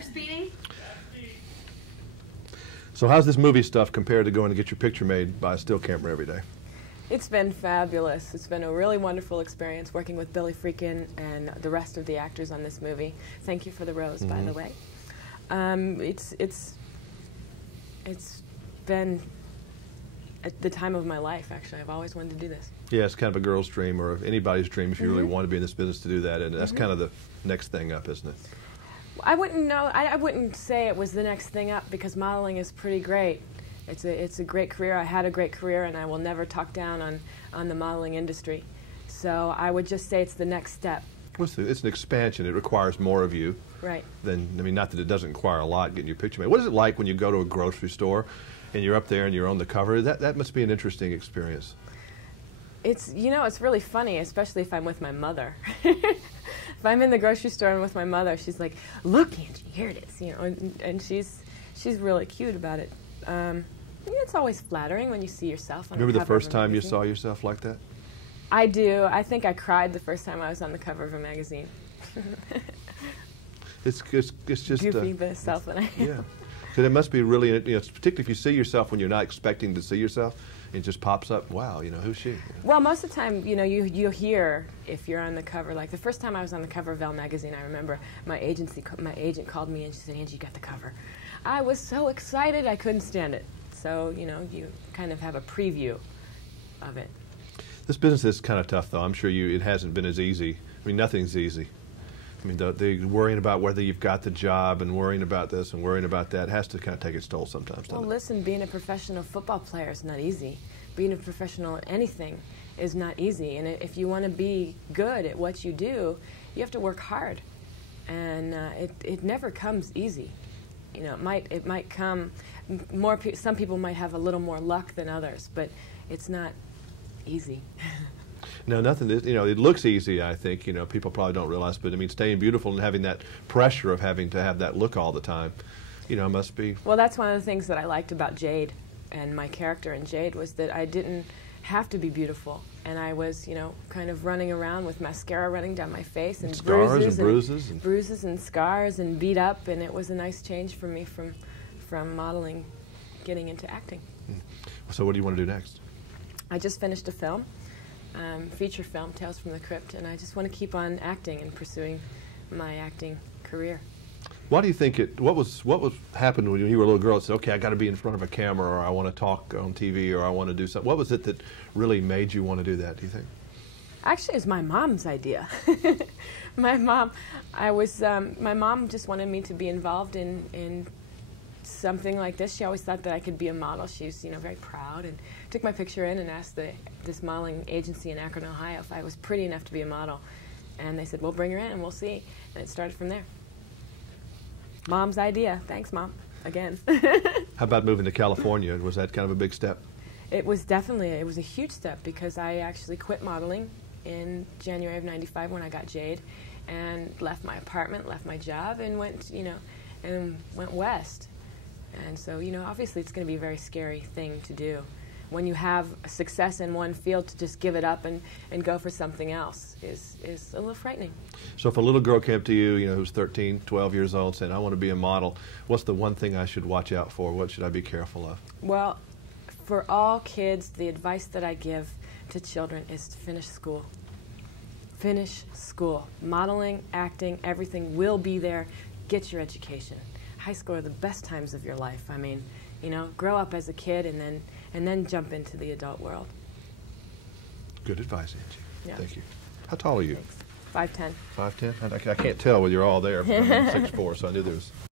Speeding. So how's this movie stuff compared to going to get your picture made by a still camera every day? It's been fabulous. It's been a really wonderful experience working with Billy Freakin and the rest of the actors on this movie. Thank you for the rose, by the way. It's been at the time of my life, actually. I've always wanted to do this. Yeah, it's kind of a girl's dream or anybody's dream if you really want to be in this business to do that, and that's kind of the next thing up, isn't it? I wouldn't know. I wouldn't say it was the next thing up because modeling is pretty great. It's a great career. I had a great career, and I will never talk down on the modeling industry. So I would just say it's the next step. Well, it's an expansion. It requires more of you. Right. Than, I mean, not that it doesn't require a lot getting your picture made. What is it like when you go to a grocery store and you're up there and you're on the cover? That must be an interesting experience. It's, you know, it's really funny, especially if I'm with my mother. If I'm in the grocery store and with my mother, she's like, "Look, Angie, here it is," you know, and she's really cute about it. It's always flattering when you see yourself on the cover. Remember the first time you magazine. saw yourself like that? I do. I think I cried the first time I was on the cover of a magazine. It's just goofy, but self that I am. Yeah. So it must be really, you know, particularly if you see yourself when you're not expecting to see yourself, it just pops up. Wow, you know, who's she? Well, most of the time, you know, you hear if you're on the cover. Like the first time I was on the cover of Elle magazine, I remember my agent called me and she said, "Angie, you got the cover." I was so excited I couldn't stand it. So, you know, you kind of have a preview of it. This business is kind of tough, though. I'm sure it hasn't been as easy. I mean, nothing's easy. I mean, the worrying about whether you've got the job and worrying about this and worrying about that has to kind of take its toll sometimes, doesn't it? Well, listen, being a professional football player is not easy. Being a professional at anything is not easy. And if you want to be good at what you do, you have to work hard. And it never comes easy. You know, it might come more. Some people might have a little more luck than others, but it's not easy. No, nothing. You know, it looks easy. I think, you know, people probably don't realize, but I mean, staying beautiful and having that pressure of having to have that look all the time, you know, must be. Well, that's one of the things that I liked about Jade and my character in Jade was that I didn't have to be beautiful, and I was, you know, kind of running around with mascara running down my face and scars bruises and scars and beat up, and it was a nice change for me from modeling, getting into acting. So, what do you want to do next? I just finished a film. Feature film, Tales from the Crypt, and I just want to keep on acting and pursuing my acting career. Why do you think what happened when you were a little girl and said, okay, I got to be in front of a camera, or I want to talk on TV, or I want to do something? What was it that really made you want to do that, do you think? Actually, it was my mom's idea. My mom just wanted me to be involved in something like this. She always thought that I could be a model. She was, you know, very proud, and took my picture in and asked this modeling agency in Akron, Ohio, if I was pretty enough to be a model. And they said, "We'll bring her in and we'll see." And it started from there. Mom's idea. Thanks, Mom. Again. How about moving to California? Was that kind of a big step? It was definitely. It was a huge step because I actually quit modeling in January of '95 when I got Jade, and left my apartment, left my job, and went, you know, and went west. And so, you know, obviously it's going to be a very scary thing to do. When you have success in one field, to just give it up and go for something else is a little frightening. So if a little girl came to you, you know, who's 13, 12 years old, saying, "I want to be a model," what's the one thing I should watch out for? What should I be careful of? Well, for all kids, the advice that I give to children is to finish school. Finish school. Modeling, acting, everything will be there. Get your education. High school are the best times of your life. I mean, you know, grow up as a kid and then jump into the adult world. Good advice, Angie. Yeah. Thank you. How tall are you? 5'10". 5'10"? I can't tell when you're all there. I'm 6'4", so I knew there was